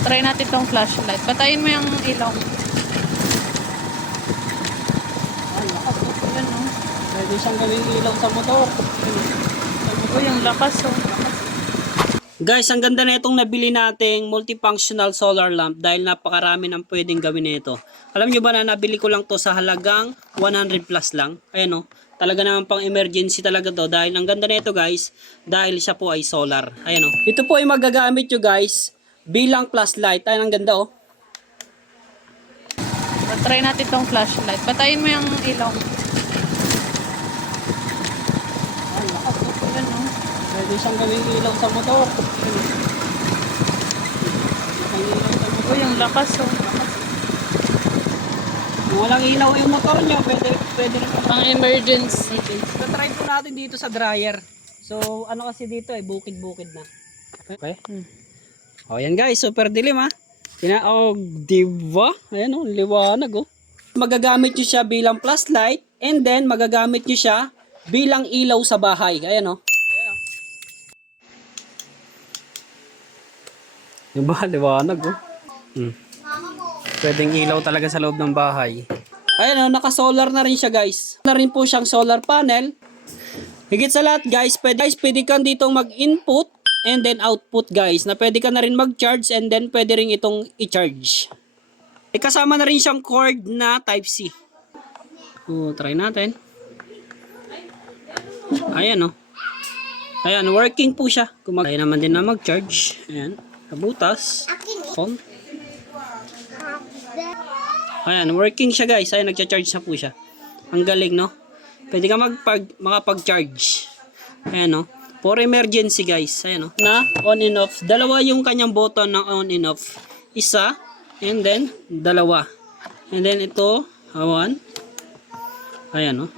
Try natin tong flashlight. Patayin mo yung ilaw. Ang lakas po. Ayan, no? Pwede siyang gawing ilaw sa motor. Uy, yung lakas, oh. Guys, ang ganda na itong nabili nating multifunctional solar lamp dahil napakarami ng pwedeng gawin nito. Alam nyo ba na nabili ko lang to sa halagang 100 plus lang? Ayan o, talaga naman pang emergency talaga to dahil ang ganda na ito guys, dahil siya po ay solar. Ayan o, ito po ay magagamit nyo guys bilang flashlight. Ayan, ang ganda o. Try natin tong flashlight. Patayin mo yung ilaw. Ang lakas po. Ayan, no? Pwede siyang gawing ilaw sa motor. Uy, yung lakas, oh. Kung walang ilaw yung motor nyo, pwede rin. Pang emergency. So, try po natin dito sa dryer. So, ano kasi dito eh, bukid-bukid na. Okay? O, yan guys, super dilim ha. Diba? Ayan o, liwanag o. Magagamit nyo siya bilang flashlight and then magagamit nyo siya bilang ilaw sa bahay. Ayan o. Diba? Liwanag o. Pwedeng ilaw talaga sa loob ng bahay. Ayan o, naka-solar na rin siya guys. Na rin po siyang solar panel. Higit sa lahat guys, pwede kang ditong mag-input and then output guys. Na pwede ka na rin mag-charge and then pwede rin itong i-charge. Kasama na rin siyang cord na Type-C. O, try natin. Ayan o. Ayan, working po siya. Kaya naman din na mag-charge. Ayan, kabutas. On. Ayan, working siya guys. Ayan, nagcha-charge na po siya. Ang galing, no? Pwede ka makapag-charge. Ayan, no? For emergency guys. Ayan, no? Na on and off. Dalawa yung kanyang button ng on and off. Isa, and then, dalawa. And then, ito, one. Ayan, no?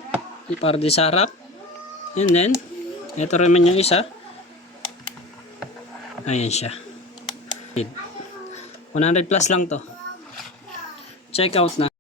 Para di sa harap. And then, ito rin man yung isa. Ayan siya. 100 plus lang to. Check out na.